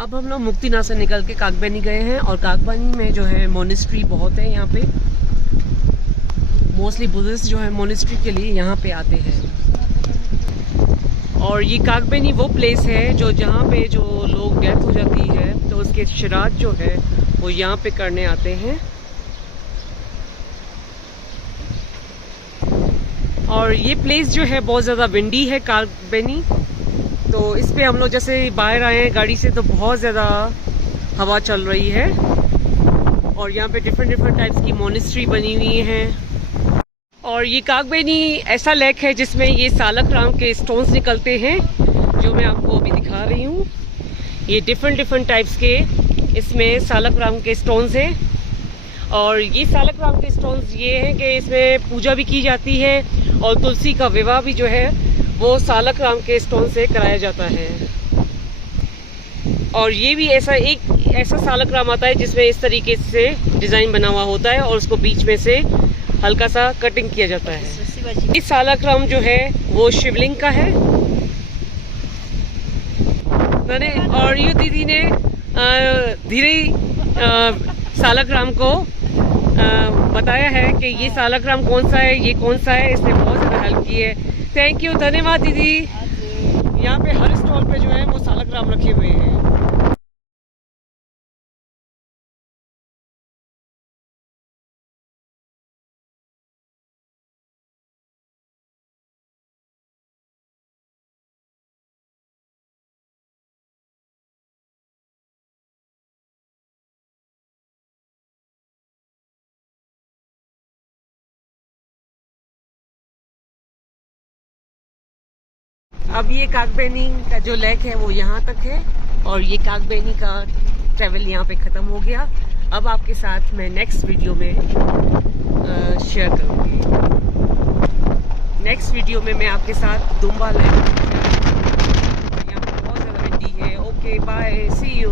अब हम लोग मुक्तिनाथ से निकल के कागबेनी गए हैं और कागबेनी में जो है मोनेस्ट्री बहुत है यहाँ पे। मोस्टली बुद्धिस्ट जो है मोनेस्ट्री के लिए यहाँ पे आते हैं। और ये कागबेनी वो प्लेस है जो जहाँ पे जो लोग डेथ हो जाती है तो उसके श्राद्ध जो है वो यहाँ पे करने आते हैं। और ये प्लेस जो है बहुत ज़्यादा विंडी है कागबेनी, तो इस पे हम लोग जैसे बाहर आए हैं गाड़ी से तो बहुत ज़्यादा हवा चल रही है। और यहाँ पे डिफरेंट टाइप्स की मोनेस्ट्री बनी हुई हैं। और ये कागबेनी ऐसा लेक है जिसमें ये सालकराम के स्टोन्स निकलते हैं जो मैं आपको अभी दिखा रही हूँ। ये डिफरेंट टाइप्स के इसमें सालकराम के स्टोन्स हैं। और ये सालकराम के स्टोन्स ये हैं कि इसमें पूजा भी की जाती है और तुलसी का विवाह भी जो है वो सालकराम के स्टोन से कराया जाता है। और ये भी ऐसा सालकराम आता है जिसमें इस तरीके से डिज़ाइन बना हुआ होता है और उसको बीच में से हल्का सा कटिंग किया जाता है। इस सालकराम जो है वो शिवलिंग का है। और ये दीदी ने धीरे सालकराम को बताया है कि ये सालकराम कौन सा है, ये कौन सा है। इसने बहुत ज़्यादा हेल्प की है। थैंक यू, धन्यवाद दीदी। यहाँ पे हर स्टॉल पे जो है वो सालकराम रखे हुए हैं। अब ये कागबेनी का जो लेक है वो यहाँ तक है और ये कागबेनी का ट्रैवल यहाँ पे ख़त्म हो गया। अब आपके साथ मैं नेक्स्ट वीडियो में शेयर करूँगी। नेक्स्ट वीडियो में मैं आपके साथ दुम्बा लेक, यहाँ पे बहुत ज़्यादा विंडी है। Okay bye, see you.